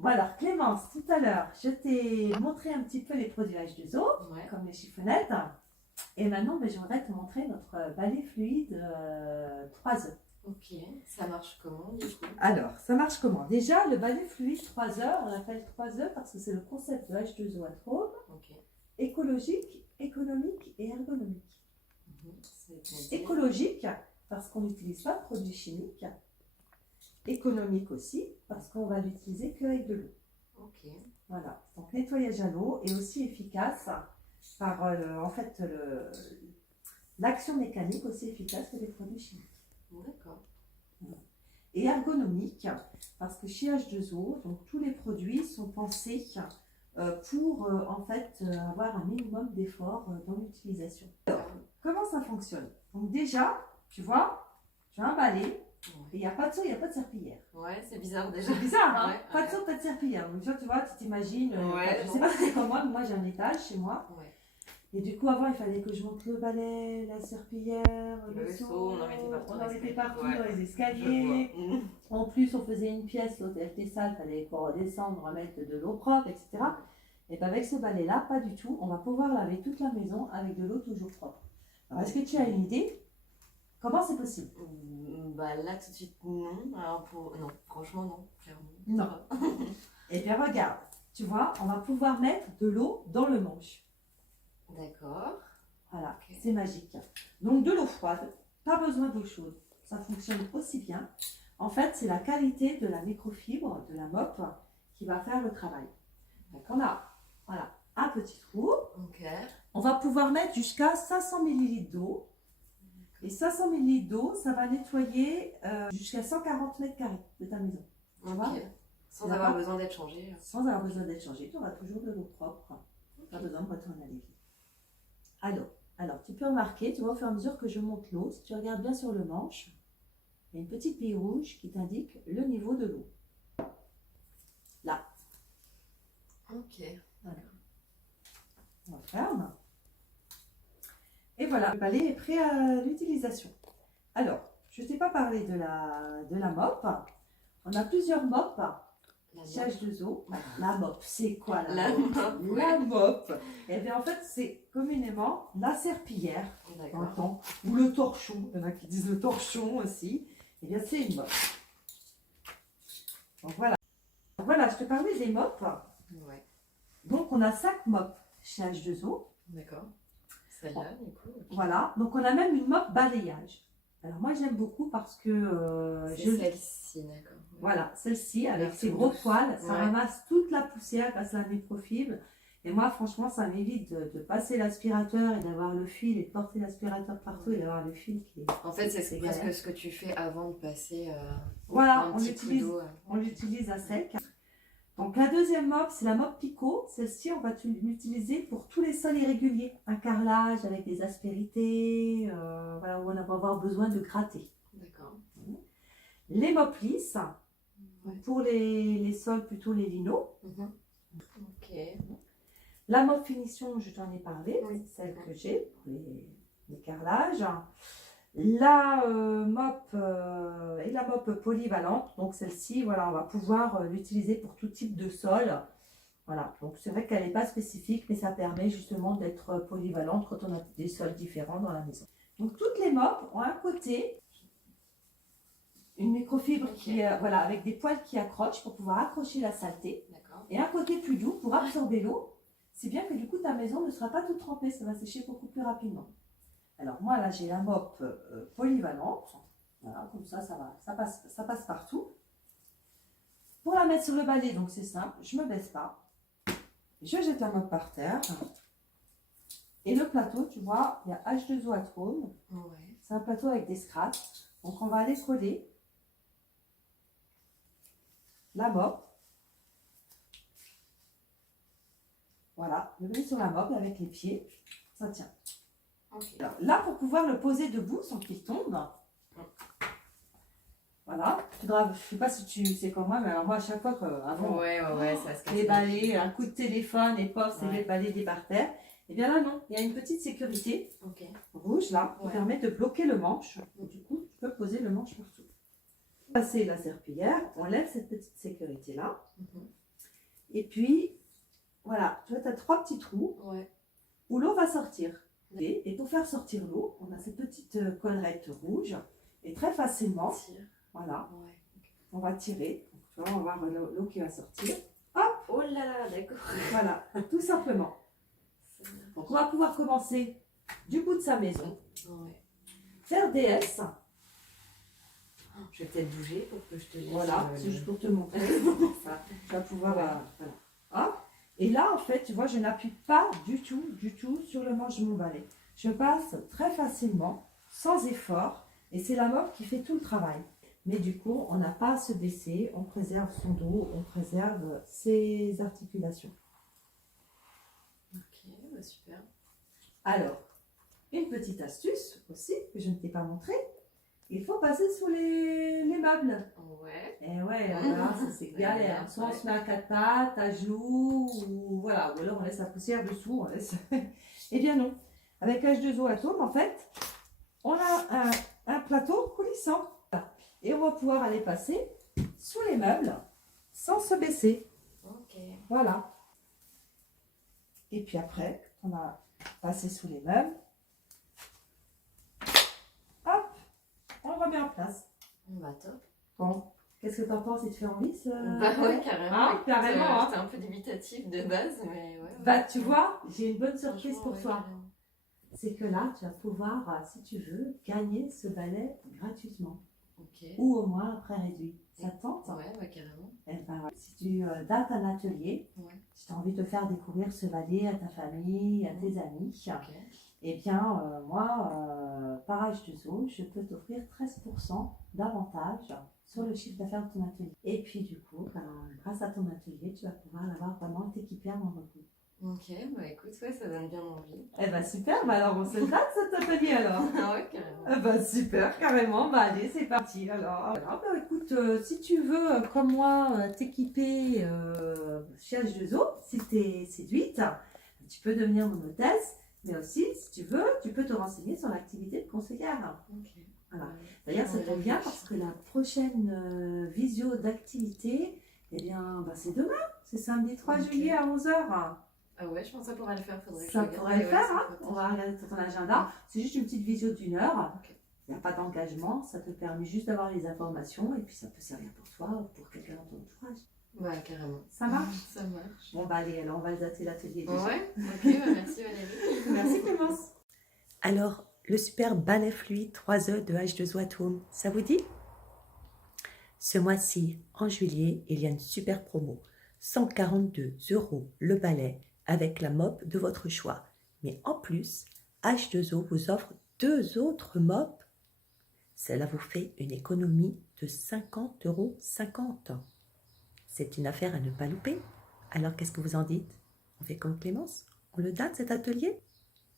Bon alors Clémence, tout à l'heure, je t'ai montré un petit peu les produits H2O, Ouais. comme les chiffonnettes. Et maintenant, j'aimerais te montrer notre balai fluide 3 heures. Ok, ça marche comment du coup? Alors, ça marche comment? Déjà, le balai fluide 3 heures, on l'appelle 3 heures parce que c'est le concept de H2O Atrome, Ok. écologique, économique et ergonomique. C'est Écologique, parce qu'on n'utilise pas de produits chimiques. Économique aussi, parce qu'on va l'utiliser qu'avec de l'eau. Ok. Voilà, donc nettoyage à l'eau est aussi efficace par l'action mécanique aussi efficace que les produits chimiques. D'accord. Et ergonomique, parce que chez H2O, donc tous les produits sont pensés pour avoir un minimum d'effort dans l'utilisation. Alors, comment ça fonctionne? Donc déjà, tu vois, tu as un balai, et il n'y a pas de seau, il n'y a pas de serpillière. Ouais, c'est bizarre déjà. C'est bizarre, hein? Ouais, Pas de seau, pas de serpillière. Donc tu vois, tu t'imagines, Ouais, je ne sais pas si c'est comme moi, mais moi j'ai un étage chez moi. Ouais. Et du coup, avant, il fallait que je monte le balai, la serpillière, Le seau, on en mettait partout. On en mettait partout Ouais. dans les Je escaliers. vois. En plus, on faisait une pièce, l'autre elle était sale, il fallait qu'on redescende, remettre de l'eau propre, etc. Et bien avec ce balai-là, pas du tout. On va pouvoir laver toute la maison avec de l'eau toujours propre. Alors, est-ce que tu as une idée? Comment c'est possible? Bah là tout de suite non. Alors non, franchement non, clairement. Non. Eh bien regarde, tu vois, on va pouvoir mettre de l'eau dans le manche. D'accord. Voilà, Ok. c'est magique. Donc de l'eau froide, pas besoin d'eau chaude. Ça fonctionne aussi bien. En fait, c'est la qualité de la microfibre, de la mop, qui va faire le travail. Donc on a voilà, un petit trou. Ok. On va pouvoir mettre jusqu'à 500 ml d'eau. Et 500 ml d'eau, ça va nettoyer jusqu'à 140 mètres carrés de ta maison. Tu vois? Ok. Sans avoir besoin d'être changé. Sans avoir besoin d'être changé, tu auras toujours de l'eau propre. Pas besoin de retourner à l'évier. Alors, tu peux remarquer, tu vois, au fur et à mesure que je monte l'eau, si tu regardes bien sur le manche, il y a une petite bille rouge qui t'indique le niveau de l'eau. Là. Ok. Voilà. On ferme. Et voilà, le balai est prêt à l'utilisation. Alors, je ne t'ai pas parlé de la mop. On a plusieurs mops. Chez H2O, la mop, c'est quoi la mop? La mop. Et bien en fait, c'est communément la serpillière, dans le temps, ou le torchon. Il y en a qui disent le torchon aussi. Et bien c'est une mop. Donc voilà. Voilà, je te parlais des mops. Ouais. Donc on a 5 mops chez H2O. D'accord. Celle-là, du coup. Okay. Voilà. Donc on a même une mop balayage. Alors moi j'aime beaucoup parce que celle-ci, d'accord. Voilà, celle-ci avec ses gros poils, ça ramasse toute la poussière grâce à la microfibre. Et moi franchement ça m'évite de passer l'aspirateur et d'avoir le fil et de porter l'aspirateur partout et d'avoir le fil qui est... En fait c'est presque ce que tu fais avant de passer voilà, on l'utilise à sec. Donc la deuxième mop, c'est la mop Picot. Celle-ci, on va l'utiliser pour tous les sols irréguliers. Un carrelage avec des aspérités, voilà, où on va avoir besoin de gratter. D'accord. Les mop lisses, pour les sols, plutôt les linos. Ok. La mop finition, je t'en ai parlé, celle que j'ai pour les carrelages. La mop et la mop polyvalente, donc celle-ci, voilà, on va pouvoir l'utiliser pour tout type de sol. Voilà, donc c'est vrai qu'elle n'est pas spécifique, mais ça permet justement d'être polyvalente quand on a des sols différents dans la maison. Donc toutes les mops ont un côté, une microfibre qui voilà, avec des poils qui accrochent pour pouvoir accrocher la saleté. Et un côté plus doux pour absorber l'eau. C'est bien que du coup ta maison ne sera pas toute trempée, ça va sécher beaucoup plus rapidement. Alors moi là j'ai la mop polyvalente, voilà, comme ça, ça passe partout. Pour la mettre sur le balai, donc c'est simple, je ne me baisse pas, je jette la mop par terre. Et le plateau, tu vois, il y a H2O Atrome, c'est un plateau avec des scratchs, donc on va aller coller la mop. Voilà, le mettre sur la mop avec les pieds, ça tient. Alors, là, pour pouvoir le poser debout sans qu'il tombe, voilà, je ne sais pas si tu sais comme moi, mais alors moi, à chaque fois qu'avant, ça se casse les balais, un coup de téléphone, et pof, c'est les balais des par terre. Et bien là, non, il y a une petite sécurité rouge là, qui permet de bloquer le manche. Donc, du coup, tu peux poser le manche partout. Passer la serpillière, on lève cette petite sécurité là. Et puis, voilà, tu vois, tu as 3 petits trous Ouais. où l'eau va sortir. Et pour faire sortir l'eau, on a cette petite collerette rouge. Et très facilement, Tire. voilà, Ouais. on va tirer. Donc, tu vois, on va avoir l'eau qui va sortir. Oh là là, d'accord. Voilà, tout simplement. Donc, on va pouvoir commencer du bout de sa maison, Ouais. faire des S. Je vais peut-être bouger pour que je te dise. Voilà, c'est juste pour te montrer. Ça, tu vas pouvoir. Voilà. Hop. Et là, en fait, tu vois, je n'appuie pas du tout sur le manche de mon balai. Je passe très facilement, sans effort, et c'est la mop qui fait tout le travail. Mais du coup, on n'a pas à se baisser, on préserve son dos, on préserve ses articulations. Ok, bah super. Alors, une petite astuce aussi, que je ne t'ai pas montré, il faut passer sous les meubles. Ouais. Et ouais, là, ça c'est galère. Soit on se met à 4 pattes, à genoux, ou voilà, ou alors on laisse la poussière dessous, on laisse. Eh bien non. Avec H2O Atome, en fait, on a un plateau coulissant. Et on va pouvoir aller passer sous les meubles sans se baisser. Ok. Voilà. Et puis après, on a passé sous les meubles. Hop, on remet en place. Bah top. Bon, qu'est-ce que t'en penses? Il te fait envie ce... Bah ouais, carrément. Ah, Écoute, carrément, hein. J'étais un peu dubitatif de base, mais ouais. Bah tu vois, j'ai une bonne surprise Franchement, pour ouais, toi. carrément. C'est que là, tu vas pouvoir, si tu veux, gagner ce balai gratuitement. Ok. Ou au moins à prix réduit. Ça te tente? Ouais, bah carrément. Eh ben, si tu dates un atelier, Ouais. si tu as envie de faire découvrir ce balai à ta famille, à tes amis, Ok. eh bien, moi, par H2O, je peux t'offrir 13% d'avantage sur le chiffre d'affaires de ton atelier. Et puis, du coup, grâce à ton atelier, tu vas pouvoir l'avoir vraiment t'équiper à mon recours. Ok, bah écoute, ouais, ça donne bien envie. Eh ben, super, bah alors on se date cet atelier alors. Ah ouais, carrément. Eh ben, super, carrément, bah allez, c'est parti alors. Voilà, bah, écoute, si tu veux, comme moi, t'équiper chez H2O, si t'es séduite, tu peux devenir mon hôtesse. Mais aussi, si tu veux, tu peux te renseigner sur l'activité de conseillère. Ok. Voilà. Ouais. D'ailleurs, ça Ouais, tombe bien parce que la prochaine visio d'activité, eh bien, bah, c'est demain. C'est samedi 3 Ok. juillet à 11h. Ah ouais, je pense que ça pourrait le faire. Faudrait que Ça je regarde. pourrait le Ouais, faire, ça hein. pourrait On va regarder sur ton agenda. C'est juste une petite visio d'1 heure. Ok. Il n'y a pas d'engagement. Ça te permet juste d'avoir les informations et puis ça peut servir pour toi ou pour quelqu'un dans ton entourage. Ouais, carrément. Ça marche? Ça marche. Bon, bah allez, alors on va dater l'atelier déjà. Ouais, ok, bah merci Valérie. Merci Clémence. Alors, le super balai fluide 3E de H2O Atome, ça vous dit? Ce mois-ci, en juillet, il y a une super promo. 142 € le balai avec la mop de votre choix. Mais en plus, H2O vous offre 2 autres mops. Cela vous fait une économie de 50,50 €. C'est une affaire à ne pas louper. Alors qu'est-ce que vous en dites? On fait comme Clémence? On le date cet atelier?